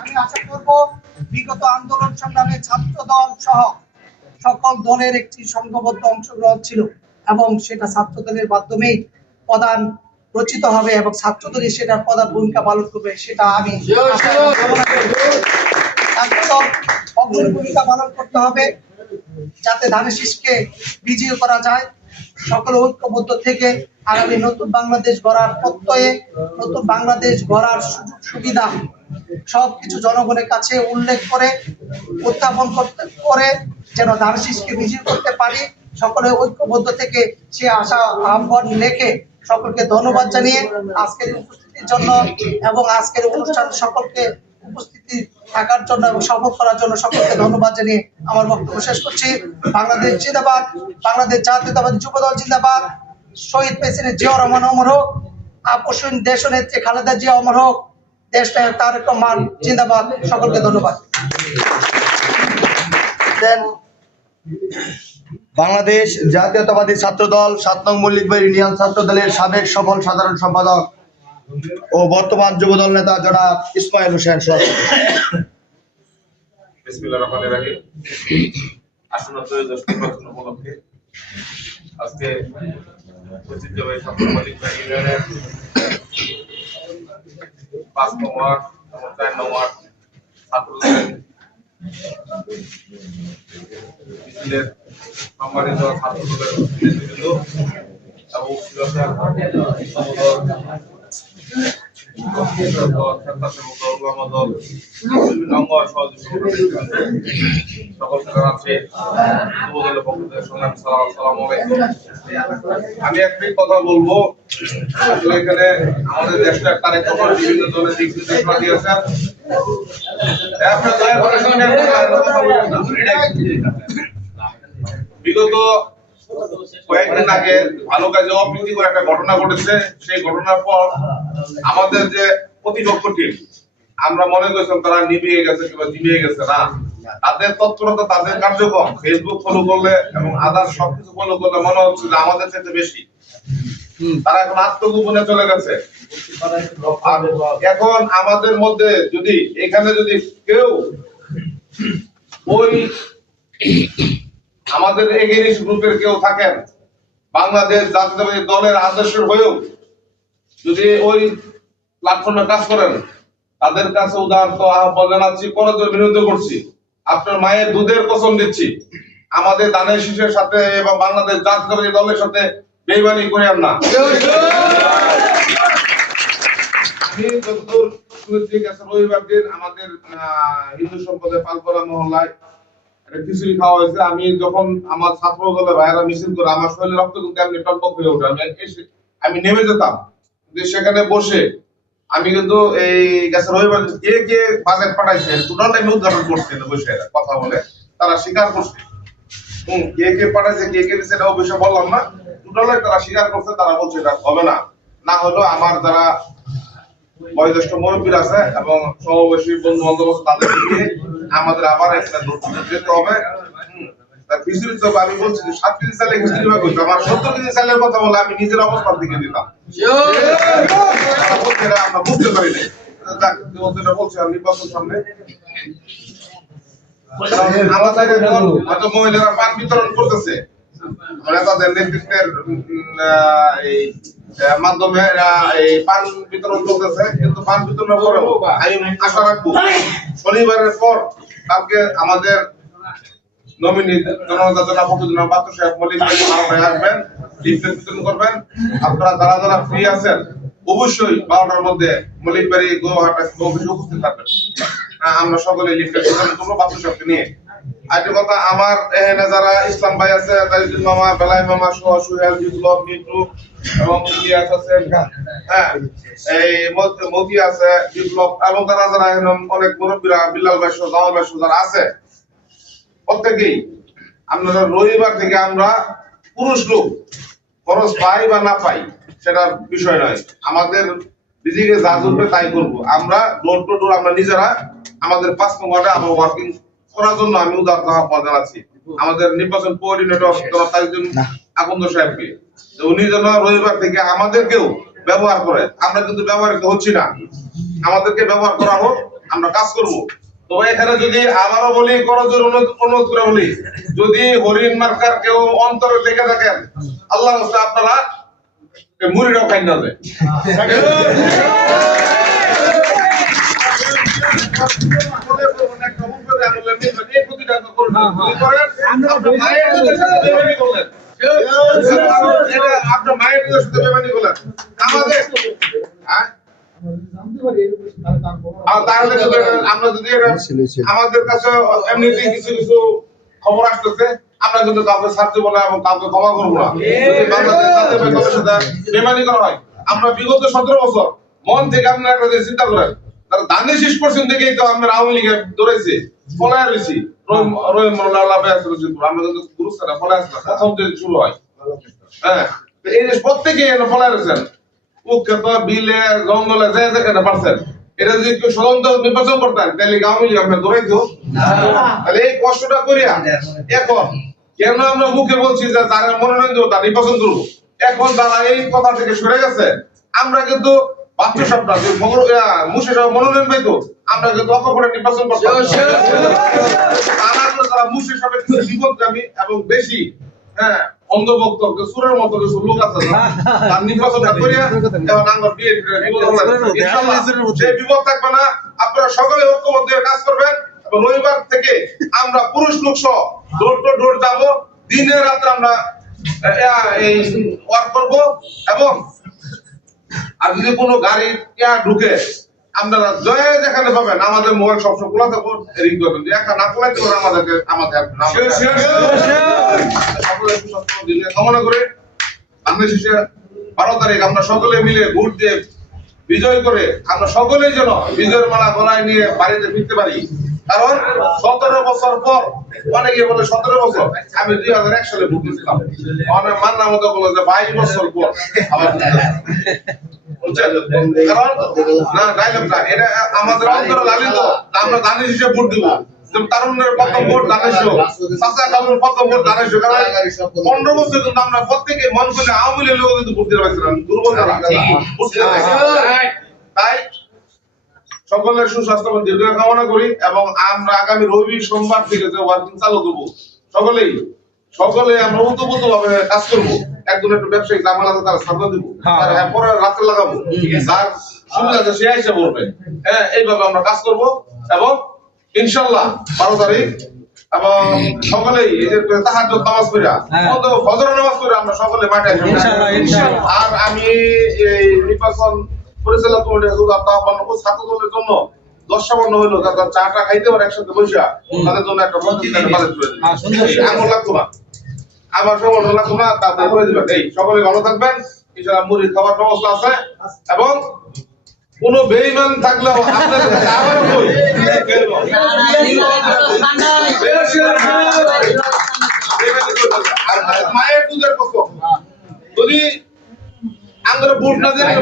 আমি আশা করব বিগত আন্দোলন সংগ্রামে ছাত্র দল সহ সকল দলের একটি সংঘবদ্ধ অংশগ্রহণ ছিল এবং সেটা ছাত্র দলের মাধ্যমেই প্রধান রচিত হবে এবং ছাত্র দলই সেটার প্রধান ভূমিকা পালন করবে, সেটা আমি ছাত্র দল অগ্রণী ভূমিকা পালন করতে হবে যাতে ধানের শীষকে বিজয়ী করা যায়। সকল ঐক্যবদ্ধ থেকে আগামী নতুন বাংলাদেশ গড়ার প্রত্যয়ে নতুন বাংলাদেশ গড়ার সুযোগ সুবিধা সবকিছু জনগণের কাছে উল্লেখ করে উত্থাপন করতে করে যেন ধানের শীষকে বিজয়ী করতে পারি, সকলে ঐক্যবদ্ধ থেকে সে আশা আহ্বান রেখে সকলকে ধন্যবাদ জানিয়ে আজকের উপস্থিতির জন্য এবং আজকের অনুষ্ঠান সকলকে উপস্থিতি থাকার জন্য এবং সফল করার জন্য সকলকে ধন্যবাদ জানিয়ে আমার বক্তব্য শেষ করছি। বাংলাদেশ জিন্দাবাদ, বাংলাদেশ জাতীয়তাবাদী যুবদল জিন্দাবাদ, শহীদ প্রেসিডেন্ট জিয়াউর রহমান অমর হোক, আপসহীন দেশনেত্রী খালেদা জিয়া অমর হোক, দেশটা তারেক রহমান জিন্দাবাদ। সকলকে ধন্যবাদ। বাংলাদেশ জাতীয়তাবাদী ছাত্র দল ৭ নং মল্লিকবাড়ি ইউনিয়ন ছাত্র দলের সাবেক সফল সাধারণ সম্পাদক ও বর্তমান যুবদল নেতা জনাব ইসমাইল হোসেন। বিসমিল্লাহির রহমানির রহিম। আসন্ন ত্রয়োদশ নির্বাচন উপলক্ষে আজকে ঐতিহ্যবাহী ছাত্র মল্লিকবাড়ি ইউনিয়নের ৫ নং ওয়ার্ড এবং ৪ নং ওয়ার্ড ছাত্রদের মিছিলের সম্মানিত ছাত্রদলের নেতৃবৃন্দ এবং আমি একটাই কথা বলবো, আসলে এখানে আমাদের দেশটা তারেক রহমান বিভিন্ন দলের দিক নির্দেশনা দিয়েছেন। বিগত কয়েকদিন আগে ভালো কাজে অপ্রীতিকর একটা ঘটনা ঘটেছে। সেই ঘটনার পর আমাদের যে প্রতিপক্ষ টিম, আমরা মনে করছিলাম তারা নিভিয়ে গেছে কিংবা জিমিয়ে গেছে, না, তাদের তৎপরতা, তাদের কার্যক্রম ফেসবুক ফলো করলে এবং আদার সবকিছু ফলো করলে মনে হচ্ছে যে আমাদের চাইতে বেশি। তারা এখন আত্মগোপনে চলে গেছে। এখন আমাদের মধ্যে যদি এখানে যদি কেউ ওই আমাদের এগেনিস্ট গ্রুপের কেউ থাকেন, বাংলাদেশ জাতীয়তাবাদী দলের আদর্শের হয়েও যদি ওই প্ল্যাটফর্মে কাজ করেন, তাদের কাছে উদাহরণ আহ্বান জানাচ্ছি, করজোড়ে বিরোধিতা করছি, আপনার মায়ের দুধের কসম দিচ্ছি, আমাদের ধানের শীষের সাথে এবং বাংলাদেশ জাতীয়তাবাদী দলের সাথে বেইমানি করেন না। আমি যতদূর শুনেছি গেছে রবিবার দিন আমাদের হিন্দু সম্প্রদায় পালপাড়া মহল্লায় খিচুড়ি খাওয়া হয়েছে। আমি যখন আমার ছাত্র দলের ভাইয়েরা মিছিল করে আমার শরীরে রক্ত কিন্তু এমনি টকবক হয়ে ওঠে, আমি নেমে যেতাম। সেখানে বসে আমি কিন্তু এই গেছে রবিবার কে কে বাজেট পাঠাইছে টোটাল আমি উদ্ঘাটন করছি, বসে কথা বলে তারা স্বীকার করছে। কে কে পাঠাইছে কে কে দিচ্ছে এটা অবশ্যই বললাম না, টোটাল তারা স্বীকার করছে। তারা বলছে এটা হবে না, না হলো আমার যারা বয়োজ্যেষ্ঠ মুরব্বীর আছে এবং সমাবেশী বন্ধু বান্ধব তাদের দিয়ে আমাদের আবার একটা যেতে হবে। খিচুড়ি তো আমি বলছি 7 কেজি চালে খিচুড়ি ভাগ হইতো, আমার 70 কেজি চালের কথা বলে আমি নিজের অবস্থান থেকে দিতাম। আমরা বুঝতে পারি না বলছি নির্বাচন সামনে আমাদের মহিলারা পান বিতরণ করতেছে, তাদের নেতৃত্বের এই মাধ্যমে এই পান বিতরণ চলতেছে। কিন্তু পান বিতরণের পরেও আমি আশা রাখবো শনিবারের পর কালকে আমাদের নমিনি জনতা জনাব বাচ্চু সাহেব মল্লিক আসবেন, লিফলেট বিতরণ করবেন। আপনারা যারা যারা ফ্রি আছেন অবশ্যই 12টার মধ্যে মল্লিকবাড়ি গোহাট অফিসে উপস্থিত থাকবেন। আমরা সকলে লিফলেট বিতরণ করবো বাচ্চু সাহেবকে নিয়ে। আরেকটা কথা, আমার এখানে যারা ইসলাম ভাই আছে, তাজুদ্দিন মামা, বেলায় মামা সহ সুহেল, বিপ্লব, মিটু এবং ইলিয়াস আছে, হ্যাঁ এই মতি আছে, বিপ্লব এবং তারা যারা অনেক মুরব্বীরা বিল্লাল ভাই সহ জামাল ভাই সহ যারা আছে, প্রত্যেকেই আপনারা রবিবার থেকে আমরা পুরুষ লোক খরচ পাই বা না পাই সেটা বিষয় নয়, আমাদের নিজেকে যা করবে তাই করবো। আমরা ডোর টু ডোর আমরা নিজেরা আমাদের 5 নং ওয়ার্ডে আমরা ওয়ার্কিং করার জন্য আমি উদাহরণ আহ্বান জানাচ্ছি আমাদের নির্বাচন কোঅর্ডিনেটর তাজুদ্দিন আকন্দ সাহেবকে, উনি যেন রবিবার থেকে আমাদেরকেও ব্যবহার করে। আমরা কিন্তু ব্যবহৃত হচ্ছি না, আমাদেরকে ব্যবহার করা হোক, আমরা কাজ করব। তবে এখানে যদি আবারও বলি, করজোর অনুরোধ করে বলি, যদি হরিণ মার্কার কেউ অন্তরে থেকে থাকেন, আল্লাহ রাস্তায় আপনারা মুড়িটাও খাই না যায়। আপনার মায়ের সাথে বেমানি করলেন আমাদের, তাহলে আমরা যদি আমাদের কাছে এমনিতেই কিছু কিছু খবর আসতেছে, আমরা কিন্তু কাউকে ছাড় দেবো না এবং কাউকে ক্ষমা করবো না। বাংলাদেশের সাথে বেমানি করা হয়। আমরা বিগত 17 বছর মন থেকে আপনারা একটা চিন্তা করেন, তারা ধানের শেষ করছেন দেখেই তো আমরা আওয়ামী লীগে দৌড়াইছি, ফলায় রয়েছি। আমরা কিন্তু গুরুস্থানে ফলায় আসলাম, প্রথম থেকে শুরু হয়। হ্যাঁ, এই যে প্রত্যেকে ফলায় রয়েছেন, উৎক্ষেপ বিলে জঙ্গলে যে যেখানে পারছেন। এটা যদি কেউ স্বতন্ত্র নির্বাচন করতেন তাহলে আওয়ামী লীগ আমরা দৌড়াইতো। তাহলে এই কষ্টটা করিয়া এখন কেন আমরা মুখে বলছি যে তারা মনোনয়ন দেবো, তার নির্বাচন করবো, এখন তারা এই কথা থেকে সরে গেছে। আমরা কিন্তু বাচ্চা সবটা মুসে সব মনোনয়ন পাইতো, আমরা কিন্তু অকপটে নির্বাচন করতাম। তারা মুসে সবের কিন্তু বিপদগামী এবং বেশি অন্ধভক্ত সুরের মতো কিছু লোক আছে, তার নির্বাচনটা করিয়া এখন আমরা যে বিপদ থাকবে না। আপনারা সকলে ঐক্যবদ্ধ হয়ে কাজ করবেন এবং রবিবার থেকে আমরা পুরুষ লোক সহ ডোর টু ডোর যাবো, দিনে রাত্রে আমরা এই ওয়ার্ক করবো। এবং আর যদি কোনো গাড়ি ঢুকে আপনারা জয় যেখানে পাবেন, আমাদের মোবাইল সবসময় খোলা থাকবো, রিং করবেন। যে একটা না খোলাইতে পারে আমাদেরকে আমাদের কামনা করে আমরা শেষে 12 তারিখ আমরা সকলে মিলে ভোট দিয়ে বিজয় করে আমরা সকলেই যেন বিজয়ের মালা গলায় নিয়ে বাড়িতে ফিরতে পারি। কারণ 17 বছর পর, অনেকে বলে 17 বছর, আমি 2001 সালে ভোট দিয়েছিলাম। অনেক মান্না মতো বলে যে 22 বছর পর আবার আমাদের অন্তরে লালিত, আমরা ধানের হিসেবে ভোট দিব। তারুণ্যের প্রথম ভোট ধানের, চাচা কালুর প্রথম ভোট ধানের। 15 বছর কিন্তু আমরা প্রত্যেকে মন করে আওয়ামী লীগের লোক কিন্তু ভোট দিতে পারছিলাম, দুর্বল তারা। তাই সকলের সুস্বাস্থ্য দীর্ঘ কামনা করি এবং আমরা আগামী রবি সোমবার থেকে যে ওয়ার্কিং চালু করবো, সকলে আমরা উদ্যোগত ভাবে কাজ করবো। একজন একটু ব্যবসায়িক ঝামেলা আছে, তারা সামনে দিব, পরে রাত্রে লাগাবো, যার সুবিধা আছে সে আইসা বলবে। এইভাবে আমরা কাজ করব এবং ইনশাল্লাহ 12 তারিখ এবং সকলেই তাহাজ্জুদ নামাজ পড়া, ফজর নামাজ পড়া আমরা সকলে মাঠে আসবো ইনশাআল্লাহ। আর আমি এই নির্বাচন পরিচালক কমিটির ছাত্রদলের জন্য 10 হইলো, তারা চাটা খাইতে পারে একসাথে বসে, তাদের জন্য একটা আঙুল লাগতো না, আমার সকল লাগতো না, তাদের করে দিবেন। এই সকলে ভালো থাকবেন, ইনশাআল্লাহ মুড়ি খাবার ব্যবস্থা আছে এবং কোন বেঈমান থাকলেও আপনাদের আবারও কই মায়ের দুধের কসম, যদি আমরা ভোট না দিলে